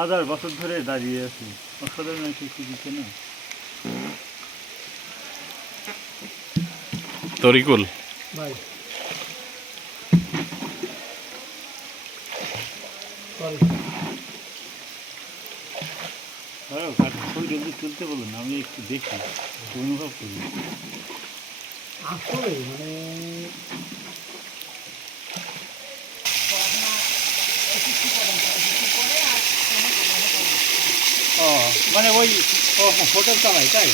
হাজার বছর ধরে দাঁড়িয়ে আছি। অসাধারণ একটা কিছু না? তরিকুল। ভাই। হ্যাঁ ছবি জলদি তুলতে বলুন আমি একটু দেখি অনুভব করি। আসলে মানে মানে ওই হোটেল চালাই তাই?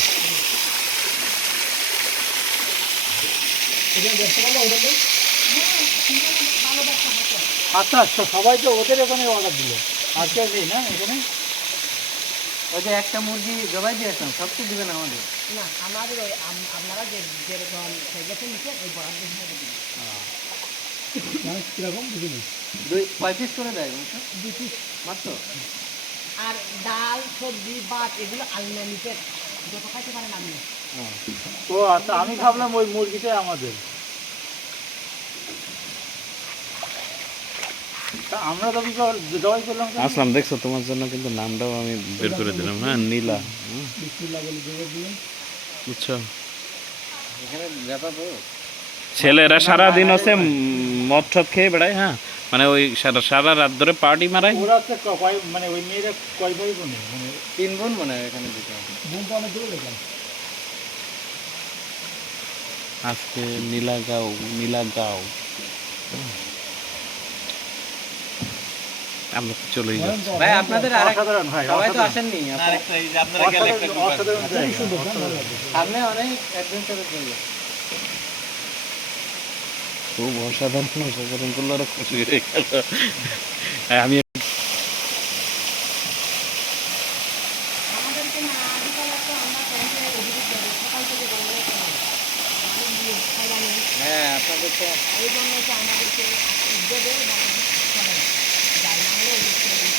এখানে ব্যস্ত আচ্ছা আচ্ছা সবাই তো ওদের ওখানে অর্ডার দিল। আর কেউ নেই না এখানে? ওই যে একটা মুরগি জবাই দিয়েছিলাম সব তো দিবেন আমাদের। না আমাদের ওই আপনারা যে যেরকম গেছে নিচে ওই বরাদ্দ হিসেবে দিন মানে বুঝিনি। দুই কয় পিস করে দেয় দুই পিস মাত্র? আর ডাল সবজি ভাত এগুলো আনলিমিটেড যত খাইতে পারেন আপনি। ও আচ্ছা আমি ভাবলাম ওই মুরগিটাই আমাদের। আমরা দাবি জবাই করলাম আসলাম দেখছ তোমার জন্য কিন্তু নামটাও আমি বের করে দিলাম হ্যাঁ নীলা। হুম, বলে দিয়ে দিয়ে বুঝছ ছেলেরা সারা দিন হচ্ছে উম, মদ টদ খেয়ে বেড়ায় হ্যাঁ? মানে ওই সারা সারা রাত ধরে পার্টি মারায়। ওরা হচ্ছে কয় মানে ওই মেয়েরা কয় ভাই বোনে? মানে তিন বোন মনে এখানে দুটো। বুম তো অনেক দূরে দেখলাম আজকে নীলা গাও নীলা আমরা তো চলেই যাচ্ছি। ভাই আপনাদের আর অসাধারণ ভাই সবাই তো। আসেননি অসাধারণ জায়গা, অসাধারণ। সামনে অনেক অ্যাডভেঞ্চারের জন্য। খুব অসাধারণ অসাধারণ করল আরও খুশি হয়ে গেল। হ্যাঁ, আমি। হ্যাঁ আপনাদের তো এই জন্য আমাদেরকে।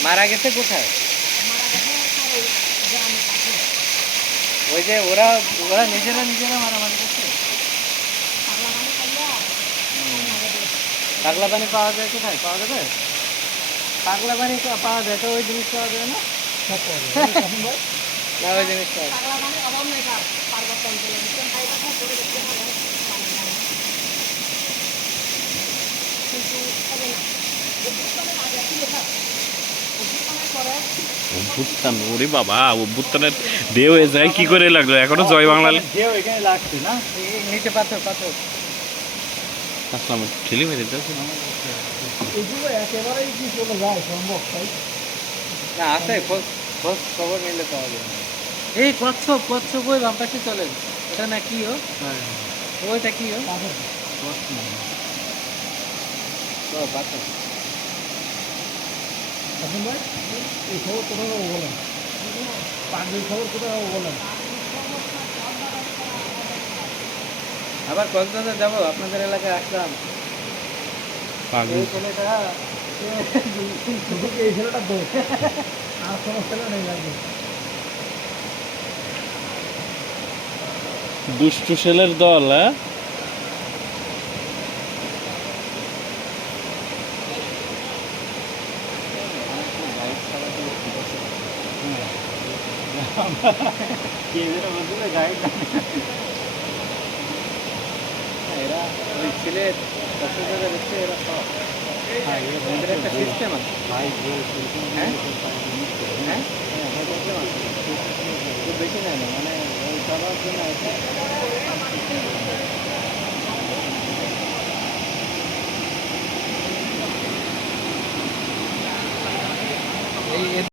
মারা গেছে কোথায়? ওই যে ওরা ওরা নিজেরা নিজেরা মারামারি করছে পাগলা পানি খাইয়া মারা গেছে পাগলা পানি পাওয়া যায় কোথায়? পাওয়া যাবে? পাগলা পানি পাওয়া যায় তো ওই জিনিস পাওয়া যাবে না? না ওই জিনিস পাওয়া যায় অভ্যুত্থান ওরে বাবা অভ্যুত্থানের দেহ হয়ে যায় কি করে লাগল? এখনও জয় বাংলা ঢেউ এখানে লাগছে না? নিচে পাথর পাথর। আসলাম ঠেলি মেরে এগুলো একেবারেই কি চলে যায় সম্ভব তাই? না আছে খোঁজ খবর নিলে পাওয়া যাবে এই কচ্ছপ কচ্ছপ ওই বাম পাশে চলে ওটা না কি ও? ওইটা কি ও? এখন ভাই এই খবর কোথায় পাবো বলেন পাগড়ির খবর পাবো বলেন আবার কক্সবাজার যাব আপনাদের এলাকায় আসলাম। এই ছেলেটা এই ছেলেটা দোষ আর কোনো ছেলে নেই লাগবে। দুষ্টু ছেলের দল হ্যাঁ? কে যেন বলছিল গাইড ওই ছেলে কক্সবাজার এসছে এরা সব ওদের একটা সিস্টেম আছে ভাই হ্যাঁ হ্যাঁ সিস্টেম আছে খুব বেশি নেয় না মানে ওই সবার জন্য আছে এই